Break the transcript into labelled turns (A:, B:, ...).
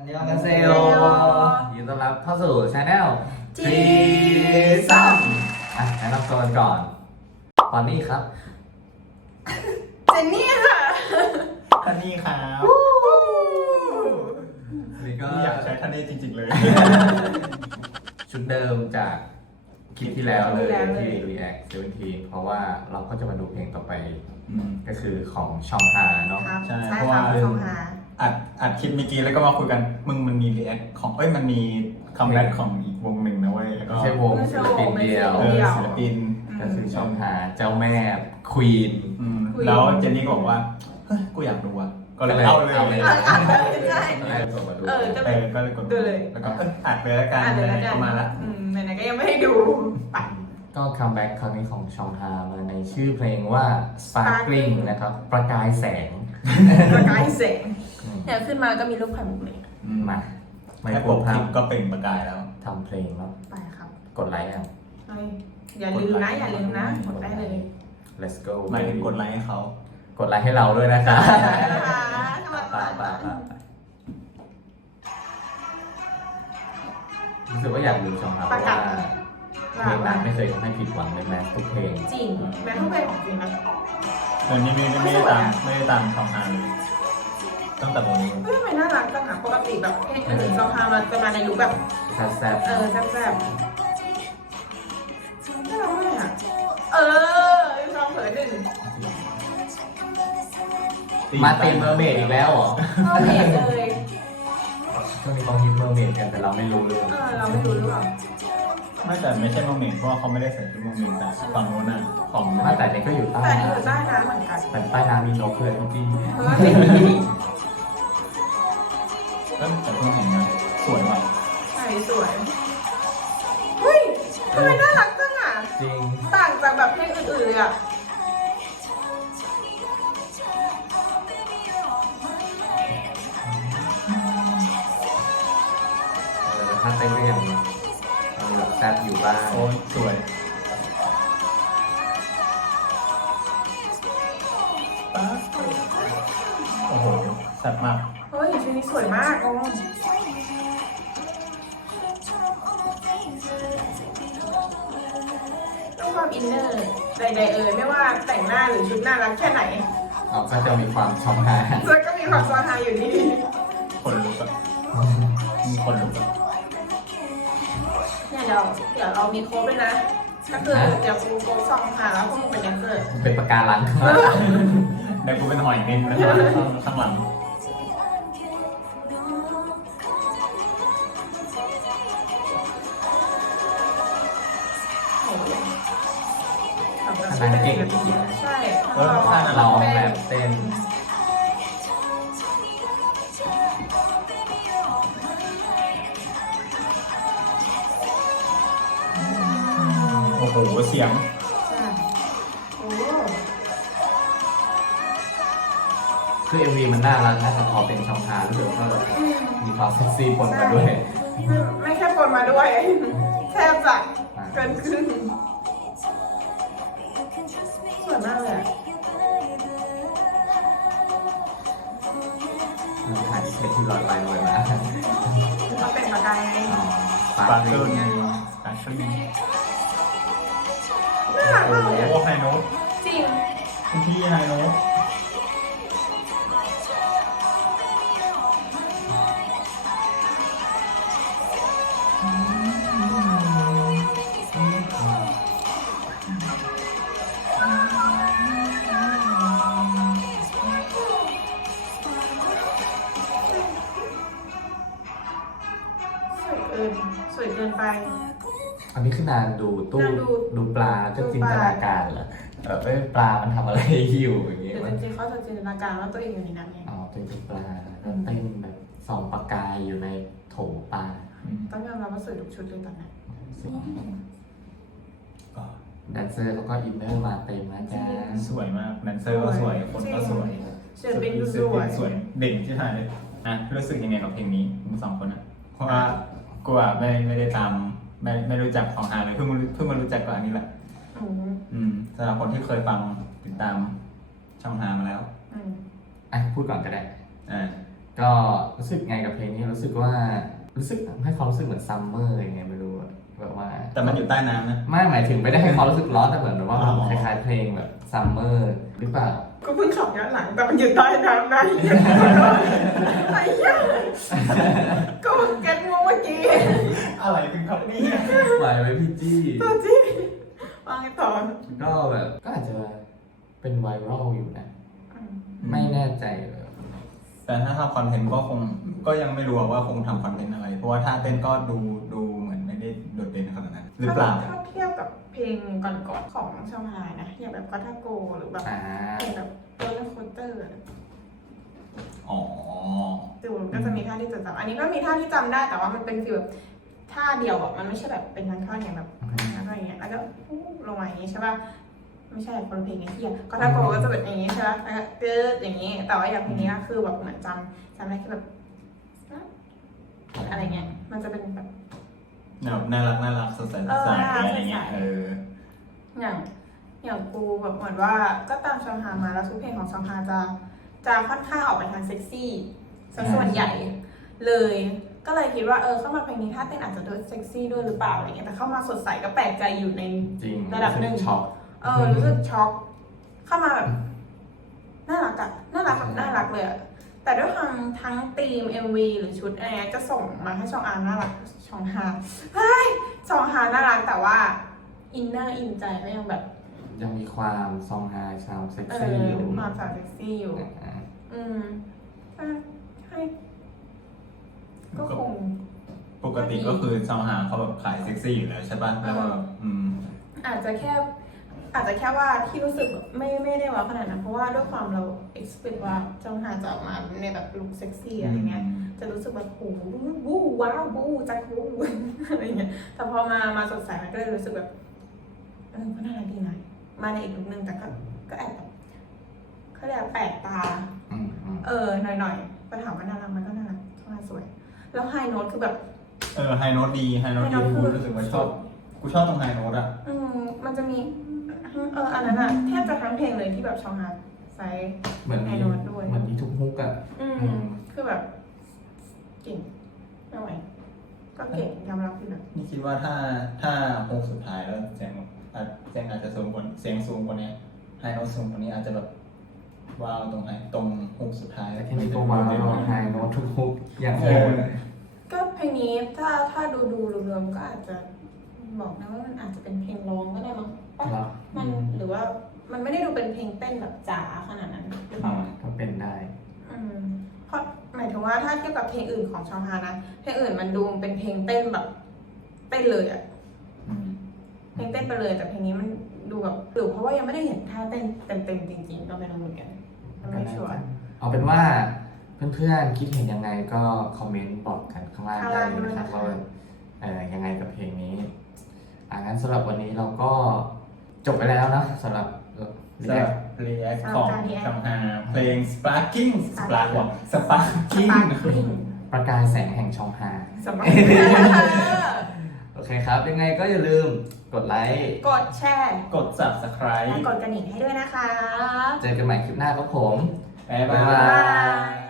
A: อันยองกันเซโยยินดีต้อนรับเข้าสู่ช anel ทีซัมแนะนำตัวกันก่อนปอนนี่ครับ
B: เจนนี่ค่ะ
C: ท่านนี่ครับ
A: นี่ก็
C: อยากใช้ท่านนี่จริงๆเลย
A: ชุดเดิมจากคลิปที่แล้วเลยที่ React 17 เพราะว่าเราก็จะมาดูเพลงต่อไปก็คือของชองฮาเนาะ
B: ครับ
C: ใช่
B: ใช่
C: เพราะ
B: ครั
C: ว่า
B: บสองหา
C: อัดคลิปเมื่อกี้แล้วก็มาคุยกันมึงมันมีรีแอคของมันมีคัมแบ็กของอีกวงหนึ่งนะเว้ยแล้วก็
A: ไม่ใช่วงศิลปินเดียว
C: ศิลปิน
A: ก็คือชองฮาเจ้าแม่ควีน
C: แล้วเจนนี่ก็บอกว่าเฮ้ยกูอยากดูอ่ะก็เลยเอาเลย
B: ใช่
A: ตอนแรกกดมาดู
B: ก็เลย
C: ก็เลยกด
B: ดูเลย
C: แล้วก็อัดไปแล้วกัน
B: อ่านเลยแล้วกัน
C: ก็มาละ
B: ไหนๆก็ยังไม่ให้ดูไป
A: ก็คัมแบ็กครั้งนี้ของชองฮามาในชื่อเพลงว่า Sparkling นะครับ ประกายแสง
B: ประกายแสง
A: อืม
B: เนี่ยขึ้นมาก็มีรูปไข่มุกเลย
A: มาไม่
C: แค่
A: ก
C: ป
A: ลัว
C: กค
A: ภา
C: ลิ
A: พ
C: ปก็เปล่งประกายแล้ว
A: ทำเพลงแล้ว
B: ไปครับ
A: กดไลค์อ่ะ
B: เฮ้ยอย่าลืมนะอย่าลืมนะกดได้เลย
A: let's go
C: หมายถึงกดไลค์ให้เขา
A: กดไลค์ให้เราด้วยนะครับ
B: นะคะสวัส
A: ไป
B: ดี
A: ไปไปรู้สึกว่าอยากดูชองฮาเพราะว่าเพลงนั้นไม่เคยทำให้ผิดหวังเลยแม้ทุกเพลง
B: จริงแม้ทุกเพลงของจริงนะ
C: ตอนนี้ไม่ได้ตามทำงานเลยตั้งแต่โมนี้
B: เฮ้ยทำไมน่ารักจังอะปกติแบบเพลงอื่นๆซองฮามันจะมาในรูปแบบ
A: แซ่บ
B: แซ่บๆน่ารักมากอะลองเผยหนึ่ง
A: ๆมาตีมเมอร์เมดอีกแล้วเหรอ
B: เข้าเพจเลย
A: ช่วงนี้ต้องฮิตเมอร์เมดกันแต่เราไม่รู้เลย
B: เราไม่รู้หรือเปล่า
C: ไม่ใช่โมเมนต์เพราะว่าเขาไม่ได้ใส่ชุดโมเมนต์แต่ฝั่งโน้นน่ะของ
A: มาแต่เนี่ยก็อยู่ใต้
B: แต่นี่
A: น้
B: อยู่ใต้น้ำเหมือนกัน
A: ำแต่ใต้น้ำมีนกเลยจริง
B: เฮ้ย
C: ก็แต่เพิ่งเห็นนะสวยว่ะ
B: ใช่สวยเฮ้ยทำไมน่ารักจังอ่ะ
A: ๆจริง
B: ต่างจากแบบเพลงอื่นๆเลยอ่ะ
A: ถ้าเต้นก็ยังแบบแซ่บอยู่บ้าง
C: โอ้ยสวยโอ้โหแซ่บมาก
B: เฮ้ยชุดนี้สวยมากโอ้ต้องความอินเนอร์ใดๆไม่ว่าแต่งหน้าหรือชุดน่ารักแค่ไหน
A: เราก็จะมีความชองฮา
B: มันก็มีความซอฮาอยู่ดี
C: คนลุกอะมีคนลุกอะ
B: เนี่ยเดี๋ยวเรามีโค้ดด้วยนะ ก็คือเดี๋ยวครูโค้ดซองฮาแล้วพวกมึงเป็นแดนเซอร์
A: เป็นปากการังข้างหลัง
C: เดี๋ยวกูเป็นหอยเม่นนะครับข้างหลัง
A: ขนาดเก่งจริง
B: ใช่
A: ๆร้องแบบเต้น
C: โอ้โหเสียง
B: ใช่โอ้
A: คือ MV มันน่ารักนะแต่พอเป็นชองฮารู้สึกว่าแบบมีความเซ็กซี่ปนกันด้วย
B: ไม่แค่ปนมาด้วย แทบจะเกินครึ่งสวยมากเลยอะ
A: มันถ่ายเทปที่ลอยไปลอยมา
B: เขาเป็นประกายไง
A: ปา
C: ปาก
A: เล
C: เกิน
A: ย
C: ปากเกิน
B: น่ารักมากเลย
C: โอ้
B: อะ
C: ไฮโน้ต
B: จริง
C: คุณพี่ไฮโน้ต
B: สวยเกินไป
A: อันนี้คือนานดูตู้
B: นานดู
A: ดูปลาแล้วก็จินตนาการเหรอเอ้ยปลามันทำอะไรอยู่อย่าง
B: ห
A: เงี้ย
B: รือจริงๆเขาจะจินตนาการว่าตัวเองอยู่ในนั้นไง
A: อ๋อเป็นปลาแล้วเต้นแบบส่องประกายอยู่ในโถปลา
B: ต้องยอมรับว่าสวยทุกชุดเลยตอนนั้น
A: แดนเซอร์เขาก็อินเนอร์มาเต็มนะจ๊ะ
C: สวยมากแดนเซอร์ก็สวยคนก็สวย
B: ศิลปินดูสวย
C: สวยเด่นที่ถ่ายเลยรู้สึกยังไงกับเพลงนี้มึงสองคนอ่ะเพราะว่ากูอ่ะไม่ได้ตามไม่รู้จักของฮาเลยเพิ่งมารู้จักก่อนอันนี้แหละ สำหรับคนที่เคยฟังติดตามช่องฮามาแล้ว
A: พูดก่อนก็ได้
C: อ่า
A: ก็รู้สึกไงกับเพลงนี้รู้สึกให้ความรู้สึกเหมือนซัมเมอร์ยังไงไม่รู้อะแบบว่า
C: แต่มันอยู่ใต้น้ำนะ
A: ไม่หมายถึงไม่ได้ให้ความรู้สึกร้อนแต่เหมือนแบบว่า
C: อ๋อ
A: คล้ายๆเพลงแบบซัมเมอร์หรือเปล่า
B: ก็เพิ่งขับย้อนหลังแต่มันอยู่ใต้น้ำนะไอ้เหี้ยก็เก็ตงูเมื่อกี้
C: อะไรเป็นครับนี่
A: ไหวไหมพี่จี้
B: ตัวจริงวางไอ้ต่อ
A: ก็แบบก็อาจจะเป็นไวรัลอยู่นะ
B: อืม
A: ไม่แน่ใจเลย
C: แต่ถ้าทำคอนเทนต์ก็ยังไม่รู้ว่าคงทำคอนเทนต์อะไร เพราะว่าท่าเต้นก็ดูเหมือนไม่ได้โดดเด่นขนาดนั้นหรือเปล่า
B: ถ้าเทียบกับเพลงก่อนๆของช่องไฮนะอย่างแบบก็ทาโกหรือแบบ
A: อ่า
B: เพลงแบบโรลเลอร์โคสเตอร์
C: อ๋อ
B: ดูก็จะมีท่าที่จดจำอันนี้ก็มีท่าที่จำได้แต่ว่ามันเป็นฟีลแบบท่าเดียวอ่ะมันไม่ใช่แบบเป็นทั้งท่อนอย่างแบบอะไรอย่างเงี้ยแล้วก็ลงมาอย่างงี้ใช่ป่ะไม่ใช่คนละเพลงไอ้เหี้ยก็ถ้าโกก็จะแบบอย่างงี้ใช่ป่ะแล้วก็ตืดอย่างงี้แต่ว่าอย่างเพลงนี้คือแบบเหมือนจำได้แค่แบบอะไรเงี้ยมันจะเป็นแบบ
C: น่ารักสดใสอะไรเงี้ย
B: อย่างกูแบบเหมือนว่าก็ตามชองฮามาแล้วทุกเพลงของชองฮาจะค่อนข้างออกไปทางเซ็กซี่ซะส่วนใหญ่เลยก็เลยคิดว่าเข้ามาเพลงนี้ถ้าเต้นอาจจะด้วยเซ็กซี่ด้วยหรือเปล่าอะไรเงี้ยแต่เข้ามาสดใสก็แปลกใจอยู่ใน
A: จริง
B: ระดับหนึ่ง
A: ช็อก
B: รู้สึกช็อกเข้ามาแบบน่ารักอะน่ารักเลยอะแต่ด้วยทั้งธีม MV หรือชุดอะไรเงี้ยจะส่งมาให้ชองอาน่ารักชองฮาชองฮาน่ารักแต่ว่าอินเนอร์อินใจก็ยังแบบ
A: ยังมีความซองฮาชาวเซ็ก
B: เอ
A: ซี่
B: อ
A: อยู่
B: ความสาวเซ็กซี่อยู่
A: อ่า
B: ให้ก็คง
C: ปกติก็คือซาวหาเขาแบบขายเซ็กซี่อยู่แล้วใช่ป่ะแล้วก็
B: อาจจะแค่ว่าที่รู้สึกแบบไม่ได้ว่าขนาดนั้นเพราะว่าด้วยความเรา expect ว่าเจ้าหาจะออกมาในแบบลุคเซ็กซี่อะไรเงี้ยจะรู้สึกแบบโอ้โหบู้ว้าวบู้จักบู้อะไรเงี้ยแต่พอมาสดใสมันก็เลยรู้สึกแบบก็น่ารักดีนะมาในอีกลุคนึงแต่ก็แอบแบบเขาเรียกแปลกตา หน่อยๆแต่ถามว่าน่ารักมันก็น่ารักช่างสวย แล้วไฮโน้ตคือแบบ
C: ไฮโน้ตดีกูรู้สึกว่าชอบกูชอบตรงไฮโน้ตอ่ะ
B: มันจะมีอันนั้นอะแทบจะทั้งเพลงเลยที่แบบชองฮาใส่
A: เหมือน
B: ไฮ
A: มี
B: โน้ตด้วย
A: เหมือนมีทุกฮุกอ่ะ
B: คือแบบเก่งไม่ไหวก็เก่งยอมรับอยู่นะ
C: นี่คิดว่าถ้าโฮงสุดท้ายแล้วเสียงอาจจะสูงกว่าเสียงสูงกว่านี้ไฮโน้ตสูงกว่านี้อาจจะแบบว้าวตรงฮุกสุดท้าย
A: แต่ที่นี่ก็ว้าวไฮโน้ตทุกฮุกอย่างโหด
B: ก็เพลงนี้ถ้าดูรวมๆก็อาจจะบอกนะว่ามันอาจจะเป็นเพลงร้องก็ได้มั้งมันหรือว่ามันไม่ได้ดูเป็นเพลงเต้นแบบจ๋าขนาดนั้นหรือเปล่า
A: ก็เป็นได้
B: เพราะหมายถึงว่าถ้าเทียบกับเพลงอื่นของชองฮานะเพลงอื่นมันดูเป็นเพลงเต้นแบบเต้นเลยอะเพลงเต้นไปเลยแต่เพลงนี้มันดูแบบหรือเพราะว่ายังไม่ได้เห็นท่าเต้นเต็มๆจริงๆก็ไม่รู้เหมือนกันไม่ชัวร์
A: เอาเป็นว่าเพื่อนๆคิดเห็นยังไงก็คอมเมนต์บอกกันข้างล่างได้เลยนะครับว่ายังไงกับเพลงนี้งั้นสำหรับวันนี้เราก็จบไปแล้วนะสำหรับ
C: รีแอคของชองฮาเพลง Sparking
A: ประกายแสงแห่งชองฮา
B: สำหรับ
A: โอเคครับ ยังไงก็อย่าลืมกดไลค์
B: กดแชร์
C: กด Subscribe
B: และกดกระดิ่งให้ด้วยนะคะ
A: เจอกันใหม่คลิปหน้าครับผม
C: บ๊ายบาย